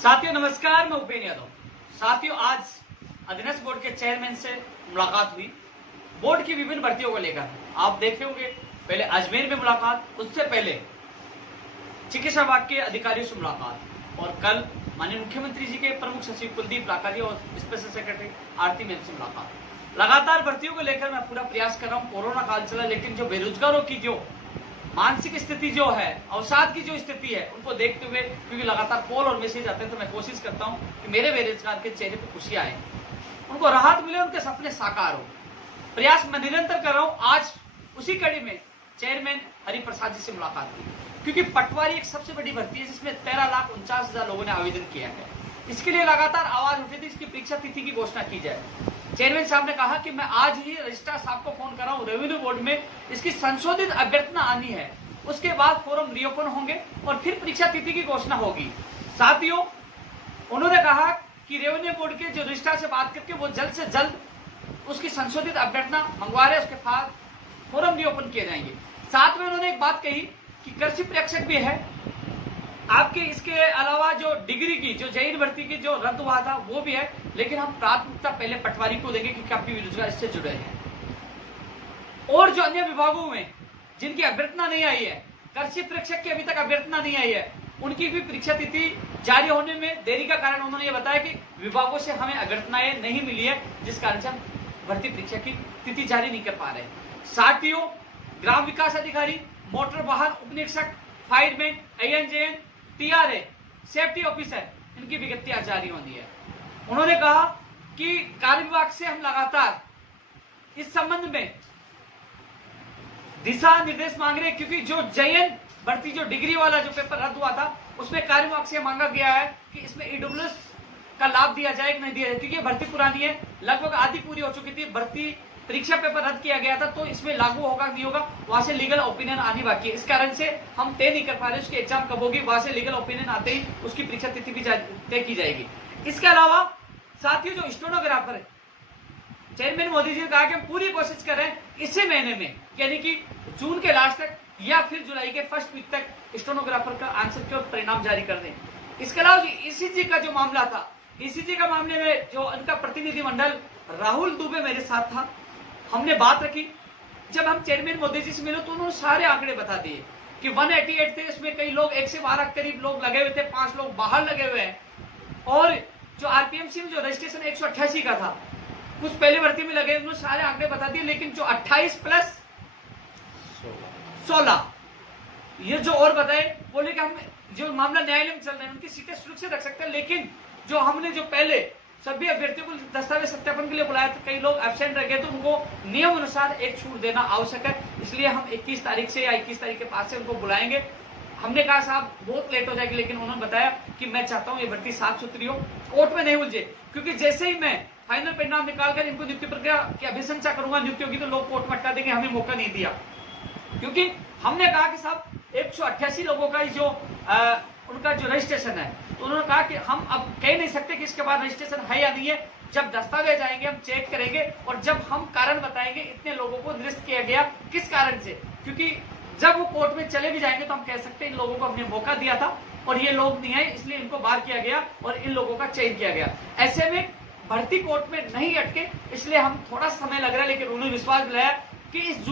साथियों नमस्कार, मैं उपेंद्र यादव। साथियों आज अधीनस्थ बोर्ड के चेयरमैन से मुलाकात हुई बोर्ड की विभिन्न भर्तियों को लेकर। आप देखे होंगे पहले अजमेर में मुलाकात, उससे पहले चिकित्सा विभाग के अधिकारियों से मुलाकात और कल माननीय मुख्यमंत्री जी के प्रमुख सचिव कुलदीप लाकाजी और स्पेशल सेक्रेटरी आरती मैम से मुलाकात। लगातार भर्तियों को लेकर मैं पूरा प्रयास कर रहा हूँ। कोरोना काल चला, लेकिन जो बेरोजगारों की जो मानसिक स्थिति जो है, अवसाद की जो स्थिति है, उनको देखते हुए क्योंकि लगातार कॉल और मैसेज आते हैं, तो मैं कोशिश करता हूं कि मेरे बेरोजगार के चेहरे पर खुशी आए, उनको राहत मिले, उनके सपने साकार हो। प्रयास मैं निरंतर कर रहा हूं। आज उसी कड़ी में चेयरमैन हरिप्रसाद जी से मुलाकात की, क्योंकि पटवारी एक सबसे बड़ी भर्ती है जिसमें 13,49,000 लोगों ने आवेदन किया है। इसके लिए लगातार आवाज उठी थी, इसकी परीक्षा तिथि की घोषणा की जाए। चेयरमैन साहब ने कहा कि मैं आज ही रजिस्ट्रार साहब को फोन कर रहा हूं, रेवेन्यू बोर्ड में इसकी संशोधित अभ्यर्थना आनी है, उसके बाद फॉर्म रीओपन होंगे और फिर परीक्षा तिथि की घोषणा होगी। साथियों उन्होंने कहा कि रेवेन्यू बोर्ड के जो रजिस्ट्रार से बात करके वो जल्द से जल्द उसकी संशोधित अभ्यर्थना मंगवा रहे, उसके बाद फॉर्म रीओपन किए जाएंगे। साथ में उन्होंने एक बात कही कि कृषि प्रेक्षक भी है आपके, इसके अलावा जो डिग्री की जो जैन भर्ती की जो रद्द हुआ था वो भी है, लेकिन हम प्राथमिकता पहले पटवारी को देंगे क्योंकि काफी बेरोजगार इससे जुड़े हैं। और जो अन्य विभागों में जिनकी अभ्यर्थना नहीं आई है, कृषि प्रेक्षक की अभी तक अभ्यर्थना नहीं आई है, उनकी भी परीक्षा तिथि जारी होने में देरी का कारण उन्होंने ये बताया कि विभागों से हमें अभ्यर्थनाएं नहीं मिली है, जिस कारण से हम भर्ती परीक्षा की तिथि जारी नहीं कर पा रहे। साथियों ग्राम विकास अधिकारी, मोटर वाहन उप निरीक्षक, fireman, ANJN, TRA, safety officer, इनकी विज्ञप्तियां जारी होनी है। उन्होंने कहा कि कार्य विभाग से हम लगातार इस संबंध में दिशा निर्देश मांग रहे हैं, क्योंकि जो जैन भर्ती जो डिग्री वाला जो पेपर रद्द हुआ था उसमें कार्य विभाग से मांगा गया है कि इसमें EWS का लाभ दिया जाए कि नहीं दिया जाए, क्योंकि ये भर्ती पुरानी है, लगभग आधी पूरी हो चुकी थी। भर्ती परीक्षा पेपर रद्द किया गया था, तो इसमें लागू होगा नहीं होगा, वहां से लीगल ओपिनियन आनी बाकी है। इस कारण से हम तय नहीं कर पा रहे उसकी एग्जाम कब होगी, वहां से लीगल ओपिनियन आते ही उसकी परीक्षा तिथि भी तय की जाएगी। इसके अलावा साथियों जो स्टेनोग्राफर है, चेयरमैन मोदी जी ने कहा कि हम पूरी कोशिश कर रहे हैं इसी महीने में, यानी कि जून के लास्ट तक या फिर जुलाई के फर्स्ट वीक तक स्टेनोग्राफर का आंसर के और परिणाम जारी कर दें। इसके अलावा ECG का जो मामला था, ECG का मामले में जो उनका प्रतिनिधि मंडल राहुल दुबे मेरे साथ था, हमने बात रखी। जब हम चेयरमैन मोदी जी से मिले तो उन्होंने सारे आंकड़े बता दिए कि 188 थे, इसमें कई लोग 1 से 12 करीब लोग लगे हुए थे, 5 लोग बाहर लगे हुए हैं। और जो RPMC में जो रजिस्ट्रेशन 188 का था, कुछ पहले भर्ती में लगे, उन्होंने सारे आंकड़े बता दिए। लेकिन जो 28 प्लस 16 ये जो और बताए, बोले कि हम जो मामला न्यायालय में चल रहे हैं उनकी सीटें सुरक्षित रख सकते हैं, लेकिन जो हमने जो पहले सभी अभ्यर्थियों को दस्तावेज सत्यापन के लिए बुलाया था, कई लोग एब्सेंट रह गए, तो उनको नियम अनुसार एक छूट देना आवश्यक है। इसलिए हम 21 तारीख से या 21 तारीख के बाद से उनको बुलाएंगे। हमने कहा साहब बहुत लेट हो जाएगी, लेकिन उन्होंने बताया कि मैं चाहता हूं ये भर्ती साफ सुथरी हो, कोर्ट में नहीं उलझे, क्योंकि जैसे ही मैं फाइनल परिणाम निकालकर इनको नियुक्ति प्रक्रिया की अभिशंसा करूंगा, नियुक्ति होगी, तो लोग कोर्ट में अटका देंगे, हमें मौका नहीं दिया। क्योंकि हमने कहा कि साहब 188 लोगों का जो उनका जो रजिस्ट्रेशन है, तो उन्होंने कहा कि हम अब कह नहीं सकते कि इसके बाद रजिस्ट्रेशन है या नहीं है। जब दस्तावेज आएंगे हम चेक करेंगे, और जब हम कारण बताएंगे इतने लोगों को निरस्त किया गया किस कारण से, क्योंकि जब वो कोर्ट में चले भी जाएंगे तो हम कह सकते हैं इन लोगों को हमने मौका दिया था और ये लोग नहीं आए, इसलिए इनको बाहर किया गया और इन लोगों का चयन किया गया। ऐसे में भर्ती कोर्ट में नहीं अटके, इसलिए हम थोड़ा समय लग रहा है, लेकिन उन्होंने विश्वास दिलाया कि इस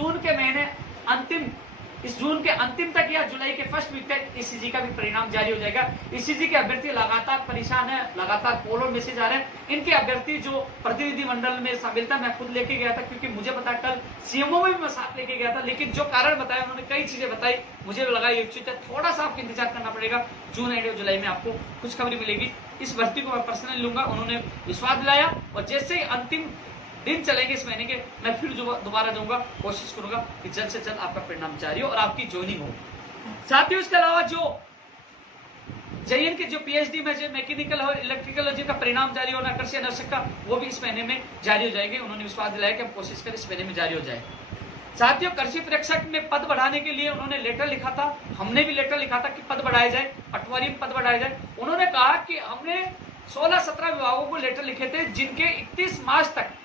जून के अंतिम तक या जुलाई के फर्स्ट वीक तक ECG का भी परिणाम जारी हो जाएगा। ECG के अभ्यर्थी लगातार परेशान है, लगातार कॉल और मैसेज आ रहे हैं। इनके अभ्यर्थी जो प्रतिनिधि मंडल में शामिल था, मैं खुद लेके गया था, क्योंकि मुझे पता कल CMO में भी मैं साथ लेके गया था, लेकिन जो कारण बताया उन्होंने कई चीजें बताई, मुझे लगा ये उचित है, थोड़ा सा आपको इंतजार करना पड़ेगा, जून एंड जुलाई में आपको खुशखबरी मिलेगी। इस भर्ती को मैं पर्सनली लूंगा, उन्होंने विश्वास दिलाया, और जैसे ही अंतिम दिन चलेंगे इस महीने के, मैं फिर दोबारा दूंगा, कोशिश करूंगा कि जल्द से जल्द आपका परिणाम जारी हो और आपकी ज्वाइनिंग हो। साथियों इसके अलावा जो JN के जो PhD में जो मैकेनिकल और इलेक्ट्रिकल जिनका परिणाम जारी होना, कृषि अनर्शक का, वो भी इस महीने में जारी हो जाएंगे। उन्होंने विश्वास दिलाया कि हम कोशिश करें इस महीने में जारी हो जाए। साथियों कृषि प्रेक्षक में पद बढ़ाने के लिए उन्होंने लेटर लिखा था, हमने भी लेटर लिखा था कि पद बढ़ाए जाए, पटवारी में पद बढ़ाए जाए। उन्होंने कहा कि हमने 16-17 विभागों को लेटर लिखे थे, जिनके 31 मार्च तक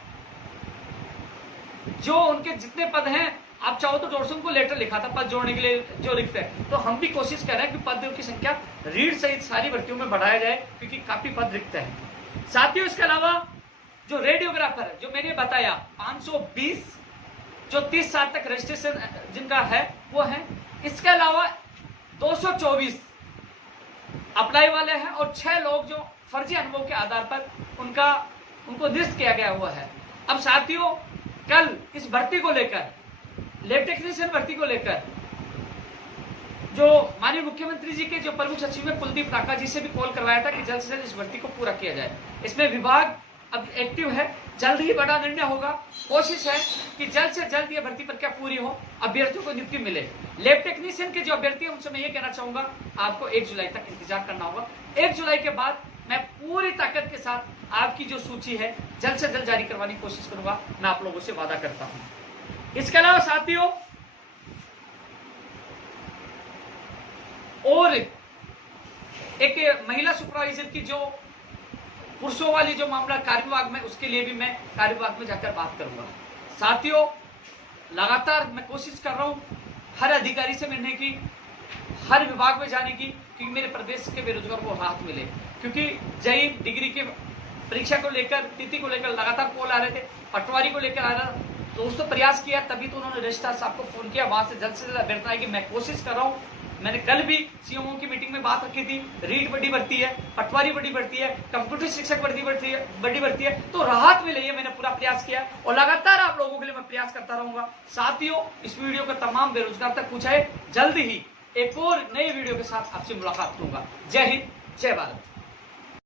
जो उनके जितने पद हैं आप चाहो तो डॉर्सन को लेटर लिखा था पद जोड़ने के लिए जो लिखते हैं, तो हम भी कोशिश कर रहे हैं कि पदों की संख्या रीड सहित सारी भर्तियों में बढ़ाया जाए, क्योंकि काफी पद रिक्त है। साथियों, इसके अलावा जो रेडियोग्राफर है, जो मैंने बताया 520 जो 30 साल तक रजिस्ट्रेशन जिनका है वो है। इसके अलावा 224 अप्लाई वाले हैं और 6 लोग जो फर्जी अनुभव के आधार पर उनको निरस्त किया गया हुआ है। अब साथियों, कल इस भर्ती को लेकर, लैब टेक्नीशियन भर्ती को लेकर जो माननीय मुख्यमंत्री जी के जो प्रमुख सचिव है कुलदीप नाका जी से भी कॉल करवाया था कि जल्द से जल्द इस भर्ती को पूरा किया जाए। इसमें विभाग अब एक्टिव है, जल्द ही बड़ा निर्णय होगा। कोशिश है कि जल्द से जल्द ये भर्ती प्रक्रिया पूरी हो, अभ्यर्थियों को नियुक्ति मिले। लैब टेक्नीशियन के जो अभ्यर्थी है उनसे मैं ये कहना चाहूंगा, आपको 1 जुलाई तक इंतजार करना होगा। 1 जुलाई के बाद मैं पूरी ताकत के साथ आपकी जो सूची है जल्द से जल्द जारी करवाने की कोशिश करूंगा, मैं आप लोगों से वादा करता हूं। इसके अलावा साथियों, और एक महिला सुपरवाइजर की जो पुरुषों वाली जो मामला कार्य विभाग में, उसके लिए भी मैं कार्य विभाग में जाकर बात करूंगा। साथियों, लगातार मैं कोशिश कर रहा हूं हर अधिकारी से मिलने की, हर विभाग में जाने की, क्योंकि मेरे प्रदेश के बेरोजगारों को राहत मिले। क्योंकि जेईई डिग्री के परीक्षा को लेकर, तिथि को लेकर लगातार कॉल आ रहे थे, पटवारी को लेकर आ रहा था। दोस्तों प्रयास किया, तभी तो उन्होंने रजिस्ट्रार साहब को फोन किया, वहां से जल्द अभ्यर्थना है कि मैं कोशिश कर रहा हूं। मैंने कल भी सीएमओ की मीटिंग में बात रखी थी, रीट बड़ी बढ़ती है, पटवारी बड़ी बढ़ती है, कंप्यूटर शिक्षक बड़ी बढ़ती है, तो राहत मिले, ये मैंने पूरा प्रयास किया और लगातार आप लोगों के लिए मैं प्रयास करता रहूंगा। साथियों, इस वीडियो को तमाम बेरोजगार तक पहुंचाए। जल्द ही एक और नए वीडियो के साथ आपसे मुलाकात करूंगा। जय हिंद, जय भारत।